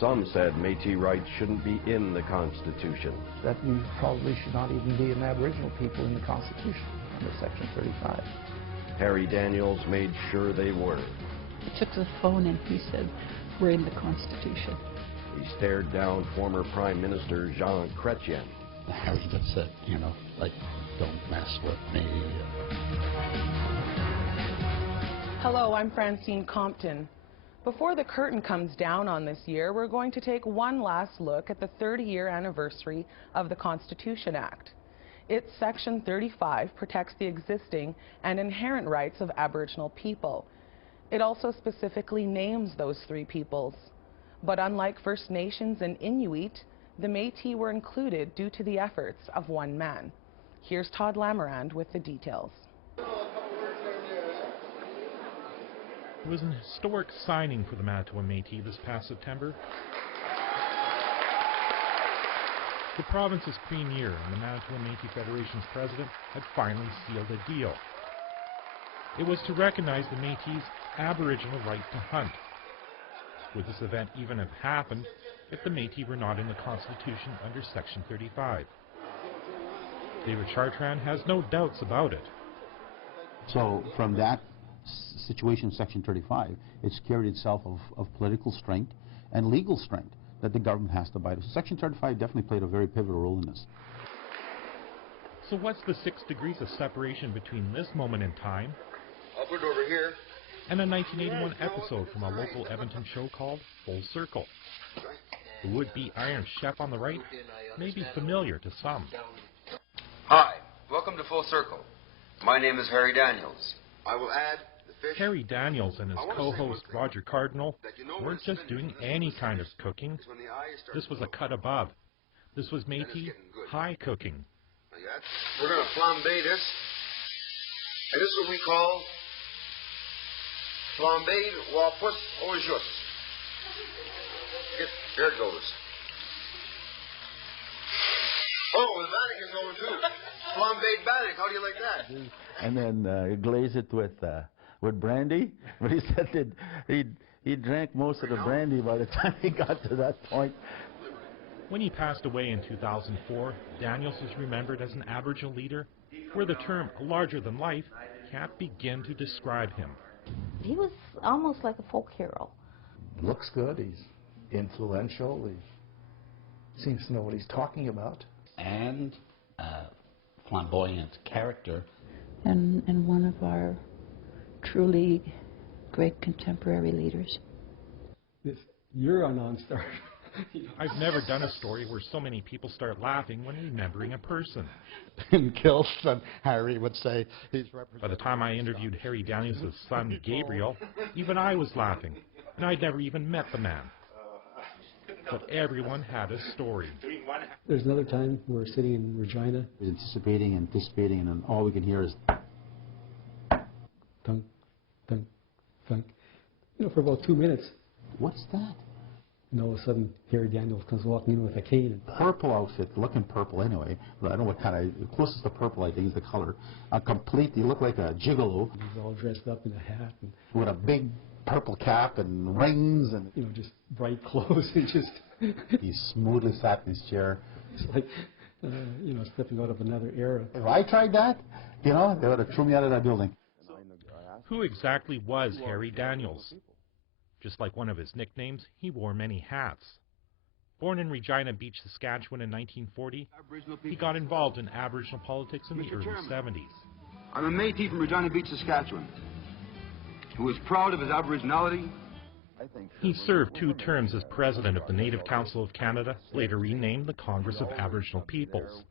Some said Métis rights shouldn't be in the Constitution. That you probably should not even be an Aboriginal people in the Constitution under Section 35. Harry Daniels made sure they were. He took the phone and he said, "We're in the Constitution." He stared down former Prime Minister Jean Chrétien. Harry just said, you know, like, don't mess with me. Hello, I'm Francine Compton. Before the curtain comes down on this year, we're going to take one last look at the 30-year anniversary of the Constitution Act. Its Section 35 protects the existing and inherent rights of Aboriginal people. It also specifically names those three peoples. But unlike First Nations and Inuit, the Métis were included due to the efforts of one man. Here's Todd Lamarand with the details. It was an historic signing for the Manitoba Métis this past September. The province's premier and the Manitoba Métis Federation's president had finally sealed a deal. It was to recognize the Métis' Aboriginal right to hunt. Would this event even have happened if the Métis were not in the Constitution under Section 35? David Chartrand has no doubts about it. So from that situation, Section 35, it's carried itself of political strength and legal strength that the government has to abide. So Section 35 definitely played a very pivotal role in this. So what's the 6 degrees of separation between this moment in time I'll put it over here. and a 1981 episode from a local Edmonton show called Full Circle? The would-be Iron Chef on the right may be familiar to some. Hi, welcome to Full Circle. My name is Harry Daniels. I will add the fish. Harry Daniels and his co-host Roger Cardinal weren't just doing any kind of cooking. This was a cut above. This was Métis high cooking. We're going to flambe this. And this is what we call flambéed wapus au jus. Here it goes. Oh, the bannock is going too. Flambéed bannock, how do you like that? And then glaze it with brandy. But he said that he drank most of the brandy by the time he got to that point. When he passed away in 2004, Daniels is remembered as an Aboriginal leader where the term larger than life can't begin to describe him. He was almost like a folk hero. Looks good, he's influential, he seems to know what he's talking about. And flamboyant character. And one of our truly great contemporary leaders. You're a non-starter. I've never done a story where so many people start laughing when remembering a person. In Kilson, Harry would say he's represented. By the time I interviewed Harry Daniels' son, Gabriel, even I was laughing, and I'd never even met the man. But everyone had a story. There's another time we're sitting in Regina. Anticipating, and then all we can hear is Thunk, thunk, thunk. You know, for about 2 minutes. What's that? And all of a sudden, Harry Daniels comes walking in with a cane. Purple outfit, looking purple anyway. But I don't know what kind of, the closest to purple I think is the color. He looked like a gigolo. He's all dressed up in a hat. And, with a big purple cap and rings and... You know, just bright clothes and just... He smoothly sat in his chair. It's like, you know, stepping out of another era. If I tried that, you know, they would have threw me out of that building. Who exactly was Harry Daniels? Just like one of his nicknames, he wore many hats. Born in Regina Beach, Saskatchewan in 1940, he got involved in Aboriginal politics in the early 70s. I'm a Métis from Regina Beach, Saskatchewan, who is proud of his Aboriginality. He served 2 terms as president of the Native Council of Canada, later renamed the Congress of Aboriginal Peoples.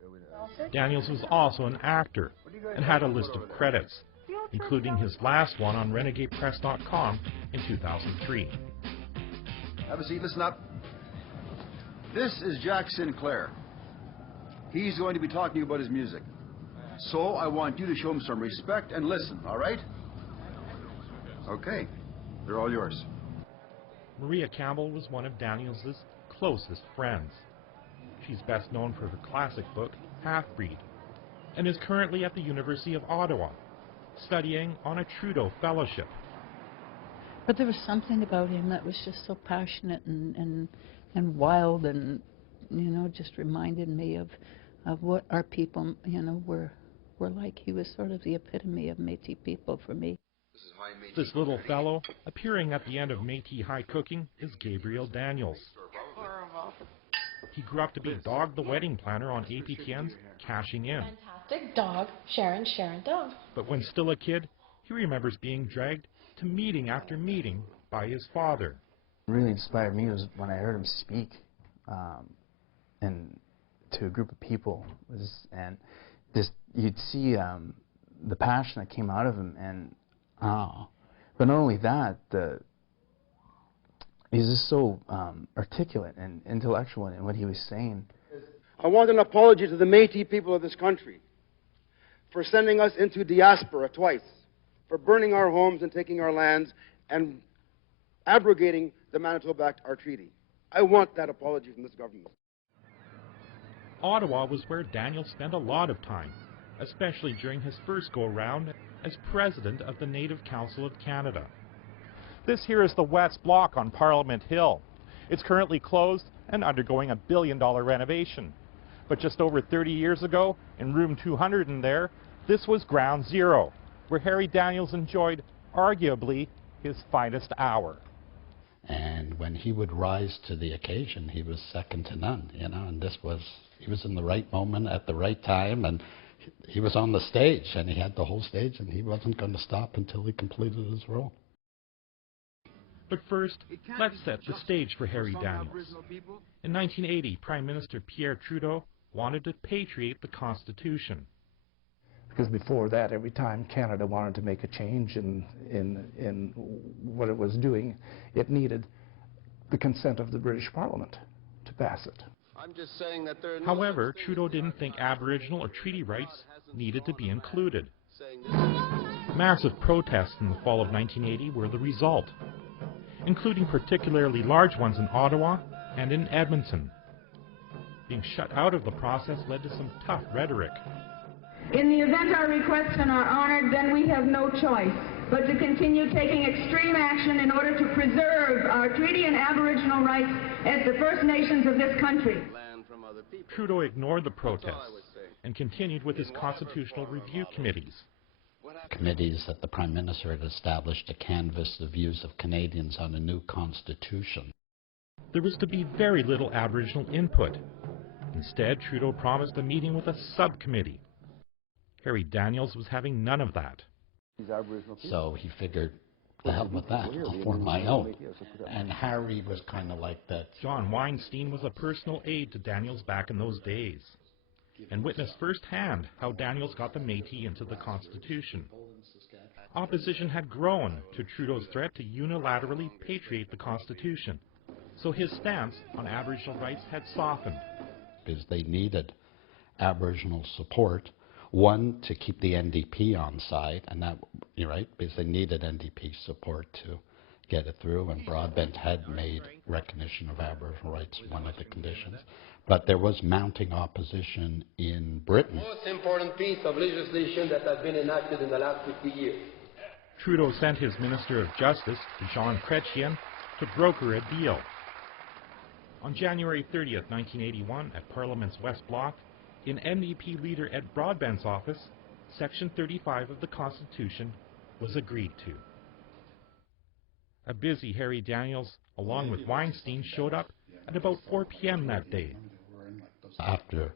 Daniels was also an actor and had a list of credits, including his last one on RenegadePress.com in 2003. Have a seat, listen up. This is Jack Sinclair. He's going to be talking about his music. So I want you to show him some respect and listen, all right? Okay, they're all yours. Maria Campbell was one of Daniels' closest friends. She's best known for her classic book, Half-Breed, and is currently at the University of Ottawa, studying on a Trudeau Fellowship. But there was something about him that was just so passionate and wild, and just reminded me of what our people were like. He was sort of the epitome of Métis people for me. This little fellow, appearing at the end of Métis High Cooking, is Gabriel Daniels. Horrible. He grew up to be Dog the wedding planner on APTN's Cashing In. Fantastic dog, Sharon dog. But when still a kid, he remembers being dragged to meeting after meeting by his father. What really inspired me was when I heard him speak, and to a group of people, and just you'd see the passion that came out of him, and but not only that, he's just so articulate and intellectual in what he was saying. I want an apology to the Métis people of this country for sending us into diaspora twice, for burning our homes and taking our lands and abrogating the Manitoba Act, our treaty. I want that apology from this government. Ottawa was where Daniel spent a lot of time, especially during his first go-round as president of the Native Council of Canada. This here is the West Block on Parliament Hill. It's currently closed and undergoing $1 billion renovation. But just over 30 years ago, in room 200 in there, this was ground zero, where Harry Daniels enjoyed, arguably, his finest hour. And when he would rise to the occasion, he was second to none, and he was in the right moment at the right time, and he was on the stage, and he had the whole stage, and he wasn't going to stop until he completed his role. But first, let's set the stage for Harry Daniels. In 1980, Prime Minister Pierre Trudeau wanted to patriate the Constitution. Because before that, every time Canada wanted to make a change in what it was doing, it needed the consent of the British Parliament to pass it. I'm just saying that there are However, Trudeau didn't think Aboriginal or treaty rights needed to be included. Massive protests in the fall of 1980 were the result, including particularly large ones in Ottawa and in Edmonton. Being shut out of the process led to some tough rhetoric. In the event our requests are not honored, then we have no choice but to continue taking extreme action in order to preserve our treaty and Aboriginal rights as the First Nations of this country. Trudeau ignored the protests and continued with his constitutional review committees. Committees that the Prime Minister had established to canvass the views of Canadians on a new constitution. There was to be very little Aboriginal input. Instead, Trudeau promised a meeting with a subcommittee. Harry Daniels was having none of that. So he figured, the hell with that, I'll form my own. And Harry was kind of like that. John Weinstein was a personal aide to Daniels back in those days, and witnessed firsthand how Daniels got the Métis into the Constitution. Opposition had grown to Trudeau's threat to unilaterally patriate the Constitution, so his stance on Aboriginal rights had softened. Because they needed Aboriginal support, one, to keep the NDP on side, and that, you're right, because they needed NDP support to get it through, and Broadbent had made recognition of Aboriginal rights one of the conditions. But there was mounting opposition in Britain. The most important piece of legislation that has been enacted in the last 50 years. Trudeau sent his Minister of Justice, Jean Chrétien, to broker a deal. On January 30th, 1981, at Parliament's West Block, in NDP leader Ed Broadbent's office, Section 35 of the Constitution was agreed to. A busy Harry Daniels, along with Weinstein, showed up at about 4 p.m. that day. After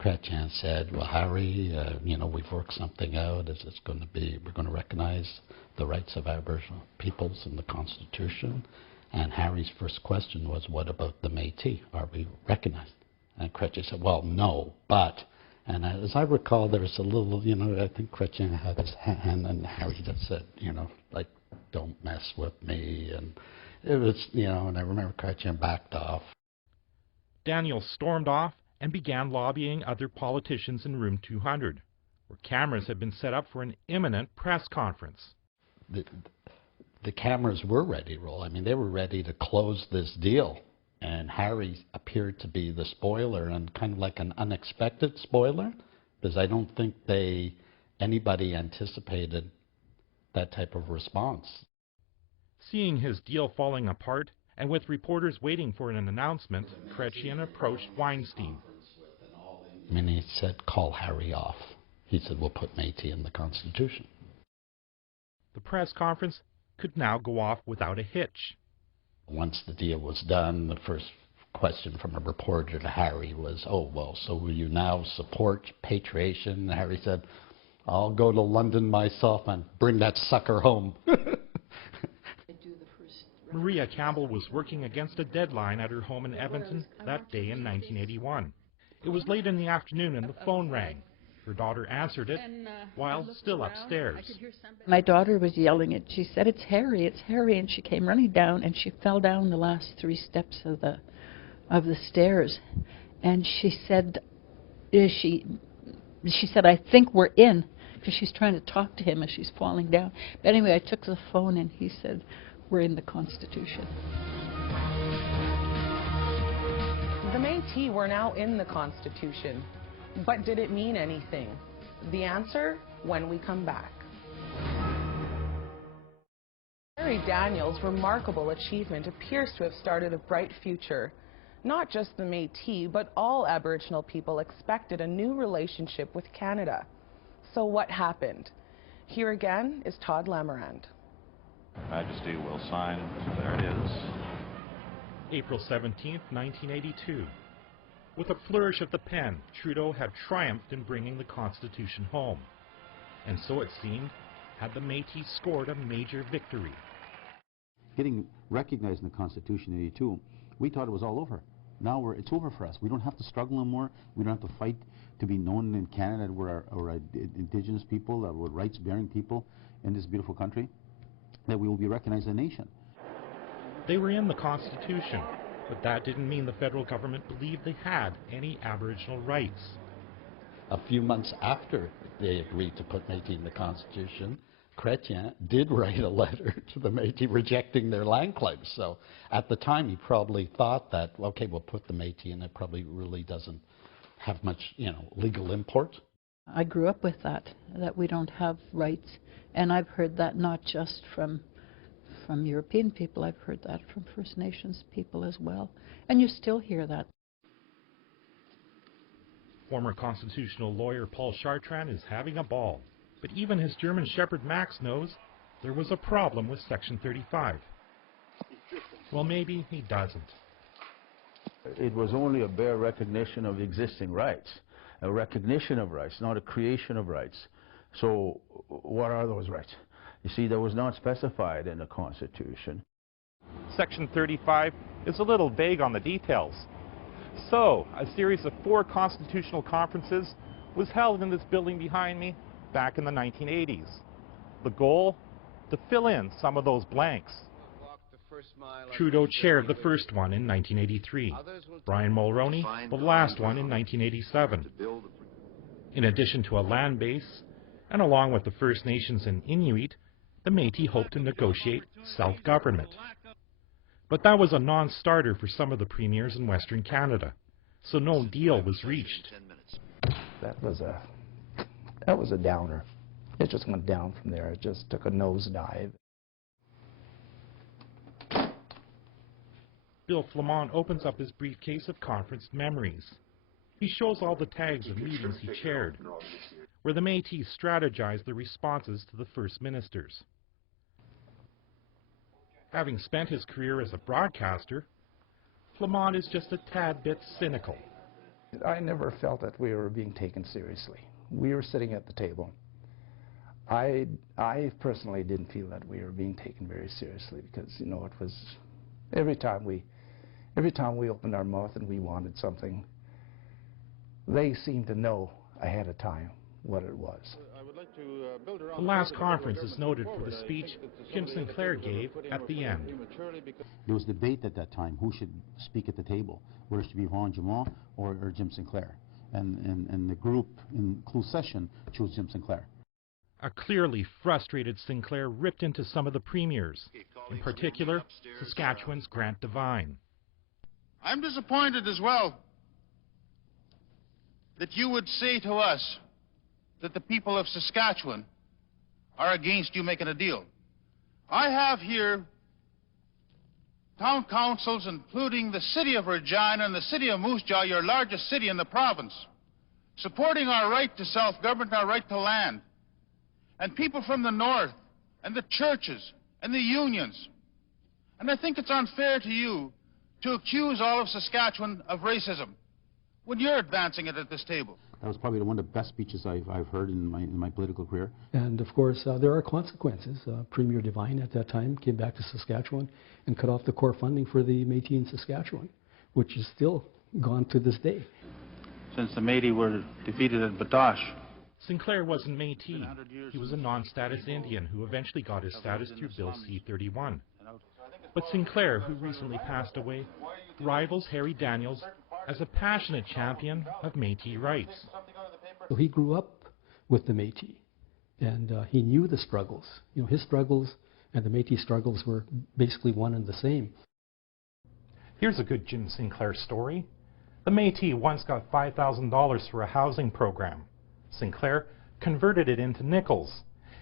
Chrétien said, well, Harry, we've worked something out. We're going to recognize the rights of Aboriginal peoples in the Constitution. And Harry's first question was, what about the Métis? Are we recognized? And Chrétien said, well, no, but. And as I recall, there was a little, I think Chrétien had his hand, and Harry just said, don't mess with me. And it was, and I remember Chrétien backed off. Daniel stormed off and began lobbying other politicians in room 200, where cameras had been set up for an imminent press conference. The cameras were ready to roll. I mean, they were ready to close this deal. And Harry appeared to be the spoiler, and kind of like an unexpected spoiler, because I don't think anybody anticipated that type of response. Seeing his deal falling apart And with reporters waiting for an announcement, Chrétien approached Weinstein. I mean, he said, call Harry off. He said, we'll put Métis in the Constitution. The press conference could now go off without a hitch. Once the deal was done, the first question from a reporter to Harry was, oh, well, so will you now support patriation? And Harry said, I'll go to London myself and bring that sucker home. Maria Campbell was working against a deadline at her home in Edmonton that day in 1981. It was late in the afternoon and the phone rang. Her daughter answered it while still upstairs. My daughter was yelling it. She said, it's Harry, and she came running down and she fell down the last 3 steps of the stairs. And she said, I think we're in, because she's trying to talk to him as she's falling down. But anyway, I took the phone and he said, we're in the Constitution. The Métis were now in the Constitution. But did it mean anything? The answer when we come back. Harry Daniels' remarkable achievement appears to have started a bright future. Not just the Métis, but all Aboriginal people expected a new relationship with Canada. So what happened? Here again is Todd Lamarand. Majesty will sign. There it is. April 17th, 1982. With a flourish of the pen, Trudeau had triumphed in bringing the Constitution home. And so it seemed, had the Métis scored a major victory. Getting recognized in the Constitution in 82, we thought it was all over. Now it's over for us. We don't have to struggle anymore. We don't have to fight to be known in Canada that we're Indigenous people, that we're rights-bearing people in this beautiful country, that we will be recognized as a nation. They were in the Constitution, but that didn't mean the federal government believed they had any Aboriginal rights. A few months after they agreed to put Métis in the Constitution, Chrétien did write a letter to the Métis rejecting their land claims. So at the time he probably thought that, okay, we'll put the Métis in, it probably really doesn't have much, legal import. I grew up with that we don't have rights. And I've heard that not just from European people, I've heard that from First Nations people as well. And you still hear that. Former constitutional lawyer Paul Chartrand is having a ball. But even his German Shepherd Max knows there was a problem with Section 35. Well, maybe he doesn't. It was only a bare recognition of existing rights, a recognition of rights, not a creation of rights. So what are those rights? You see, that was not specified in the Constitution. Section 35 is a little vague on the details. So, a series of 4 constitutional conferences was held in this building behind me back in the 1980s. The goal? To fill in some of those blanks. Trudeau chaired the first one in 1983. Brian Mulroney, the last one in 1987. In addition to a land base, and along with the First Nations and Inuit, the Métis hoped to negotiate self-government. But that was a non-starter for some of the premiers in Western Canada, so no deal was reached. That was a downer. It just went down from there. It just took a nosedive. Bill Flamond opens up his briefcase of conference memories. He shows all the tags of meetings he chaired, where the Métis strategized the responses to the First Ministers. Having spent his career as a broadcaster, Flamond is just a tad bit cynical. I never felt that we were being taken seriously. We were sitting at the table. I personally didn't feel that we were being taken very seriously because, it was every time we opened our mouth and we wanted something, they seemed to know ahead of time what it was. The last conference is noted for the speech Jim Sinclair gave at the end. There was debate at that time who should speak at the table, whether it should be Ron Dumont or Jim Sinclair. And the group in closed session chose Jim Sinclair. A clearly frustrated Sinclair ripped into some of the premiers, in particular Saskatchewan's Grant Devine. I'm disappointed as well that you would say to us that the people of Saskatchewan are against you making a deal. I have here town councils, including the city of Regina and the city of Moose Jaw, your largest city in the province, supporting our right to self-government, our right to land, and people from the north, and the churches, and the unions. And I think it's unfair to you to accuse all of Saskatchewan of racism when you're advancing it at this table. That was probably one of the best speeches I've heard in my political career. And of course, there are consequences. Premier Devine at that time came back to Saskatchewan and cut off the core funding for the Métis in Saskatchewan, which is still gone to this day. Since the Métis were defeated at Batoche. Sinclair wasn't Métis. He was a non-status Indian who eventually got his status through Bill C-31. But Sinclair, who recently passed away, rivals Harry Daniels as a passionate champion of Métis rights. So he grew up with the Métis, and he knew the struggles. You know, his struggles and the Métis struggles were basically one and the same. Here's a good Jim Sinclair story. The Métis once got $5,000 for a housing program. Sinclair converted it into nickels.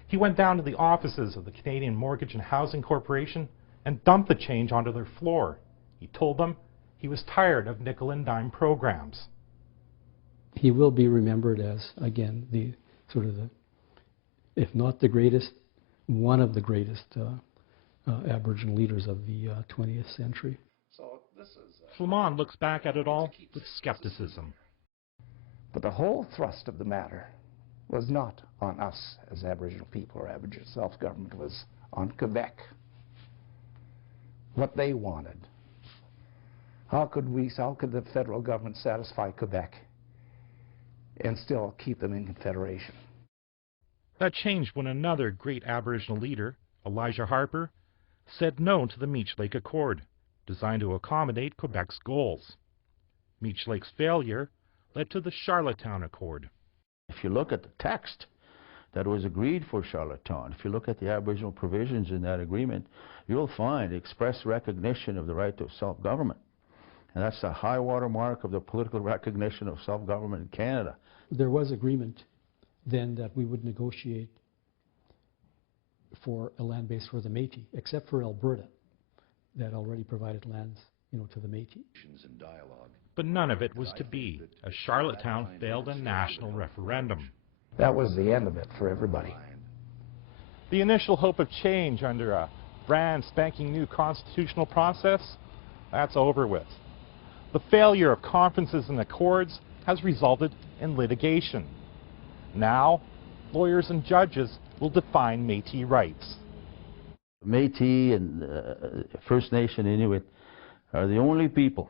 He went down to the offices of the Canadian Mortgage and Housing Corporation and dumped the change onto their floor. He told them he was tired of nickel and dime programs. He will be remembered as, again, the sort of the, if not the greatest, one of the greatest Aboriginal leaders of the 20th century. Flamand looks back at it all with skepticism. But the whole thrust of the matter was not on us as Aboriginal people or Aboriginal self-government. It was on Quebec. What they wanted. How could the federal government satisfy Quebec and still keep them in Confederation? That changed when another great Aboriginal leader, Elijah Harper, said no to the Meech Lake Accord, designed to accommodate Quebec's goals. Meech Lake's failure led to the Charlottetown Accord. If you look at the text that was agreed for Charlottetown, if you look at the Aboriginal provisions in that agreement, you'll find express recognition of the right to self-government. And that's the high water mark of the political recognition of self-government in Canada. There was agreement then that we would negotiate for a land base for the Métis, except for Alberta, that already provided lands, you know, to the Métis. But none of it was to be, as Charlottetown failed a national referendum. That was the end of it for everybody. The initial hope of change under a brand spanking new constitutional process, that's over with. The failure of conferences and accords has resulted in litigation. Now, lawyers and judges will define Métis rights. Métis and First Nation Inuit are the only people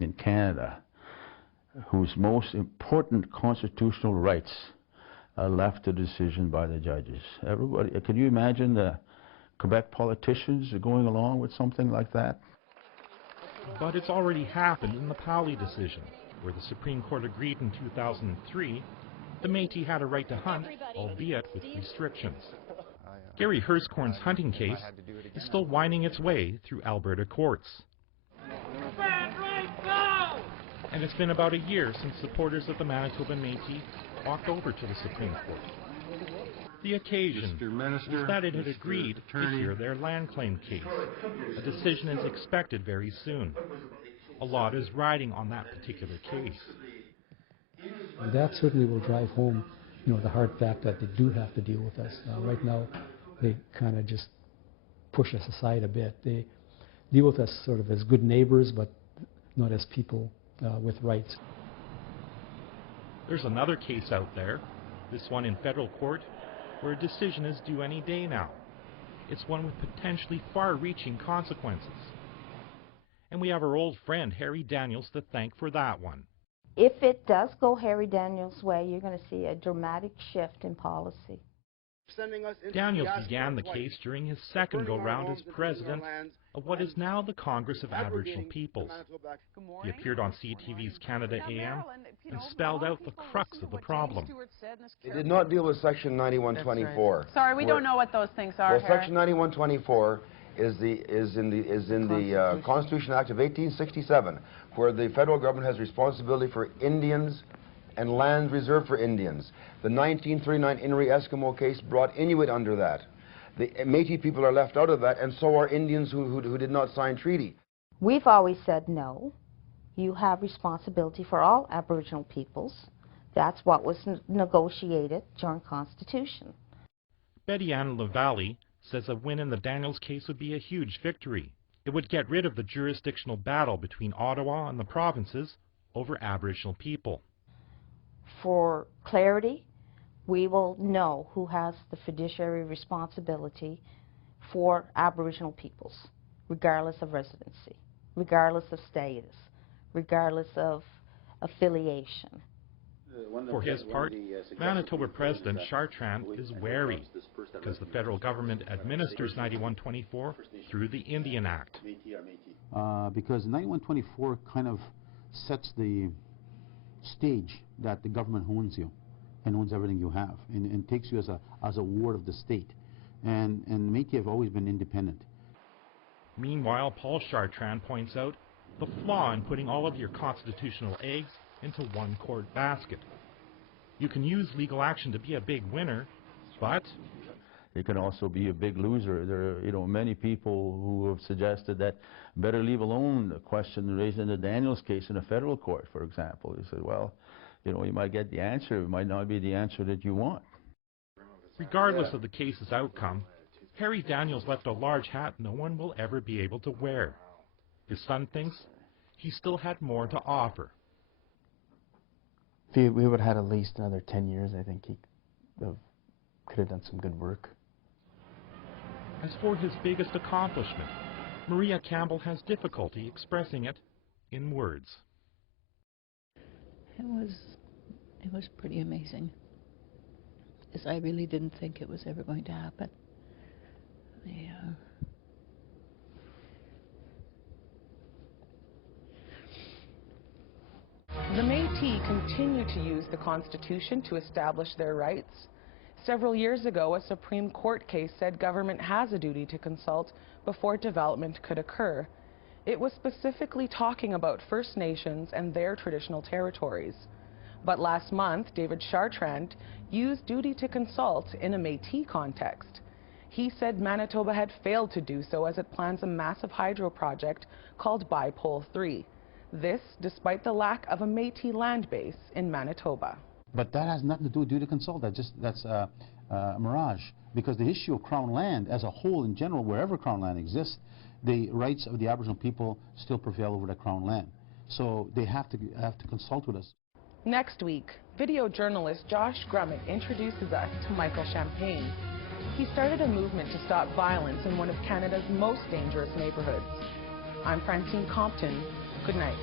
in Canada whose most important constitutional rights are left to decision by the judges. Everybody, can you imagine the Quebec politicians going along with something like that? But it's already happened in the Powley decision, where the Supreme Court agreed in 2003 the Métis had a right to hunt, albeit with restrictions. Gary Herscorn's hunting case is still winding its way through Alberta courts. And it's been about a year since supporters of the Manitoba Métis walked over to the Supreme Court. The occasion was that it had agreed to hear their land claim case. A decision is expected very soon. A lot is riding on that particular case. And that certainly will drive home, you know, the hard fact that they do have to deal with us. Right now, they kind of just push us aside a bit. They deal with us sort of as good neighbors, but not as people with rights. There's another case out there, this one in federal court, where a decision is due any day now. It's one with potentially far-reaching consequences. And we have our old friend Harry Daniels to thank for that one. If it does go Harry Daniels' way, you're going to see a dramatic shift in policy. Daniels began the case during his second go-round as president of what is now the Congress of Aboriginal Peoples. He appeared on CTV's Canada AM and spelled out the crux of the problem. They did not deal with Section 9124. Sorry, we don't know what those things are. Well, Section 9124 is in the Constitution Act of 1867, where the federal government has responsibility for Indians and land reserved for Indians. The 1939 Inri Eskimo case brought Inuit under that. The Métis people are left out of that, and so are Indians who did not sign treaty. We've always said no. You have responsibility for all Aboriginal peoples. That's what was negotiated during Constitution. Betty Ann LaValle says a win in the Daniels case would be a huge victory. It would get rid of the jurisdictional battle between Ottawa and the provinces over Aboriginal people. For clarity, we will know who has the fiduciary responsibility for Aboriginal peoples, regardless of residency, regardless of status, regardless of affiliation. For his part, Manitoba President Chartrand is wary because the federal government administers 9124 through the Indian Act. Because 9124 kind of sets the stage that the government owns you and owns everything you have and takes you as a ward of the state. And Métis have always been independent. Meanwhile, Paul Chartrand points out the flaw in putting all of your constitutional eggs into one court basket. You can use legal action to be a big winner, but it can also be a big loser. There are, many people who have suggested that better leave alone the question raised in the Daniels case in a federal court, for example. They said, well, you might get the answer, it might not be the answer that you want. Regardless of the case's outcome, Harry Daniels left a large hat no one will ever be able to wear. His son thinks he still had more to offer. If we would have had at least another 10 years, I think he could have done some good work. As for his biggest accomplishment, Maria Campbell has difficulty expressing it in words. It was pretty amazing, because I really didn't think it was ever going to happen. The Métis continue to use the Constitution to establish their rights. Several years ago, a Supreme Court case said government has a duty to consult before development could occur. It was specifically talking about First Nations and their traditional territories. But last month, David Chartrand used duty to consult in a Métis context. He said Manitoba had failed to do so as it plans a massive hydro project called Bipole 3. This despite the lack of a Métis land base in Manitoba. But that has nothing to do with duty to consult. That's a mirage. Because the issue of Crown land as a whole in general, wherever Crown land exists, the rights of the Aboriginal people still prevail over the Crown land. So they have to consult with us. Next week, video journalist Josh Grummett introduces us to Michael Champagne. He started a movement to stop violence in one of Canada's most dangerous neighborhoods. I'm Francine Compton. Good night.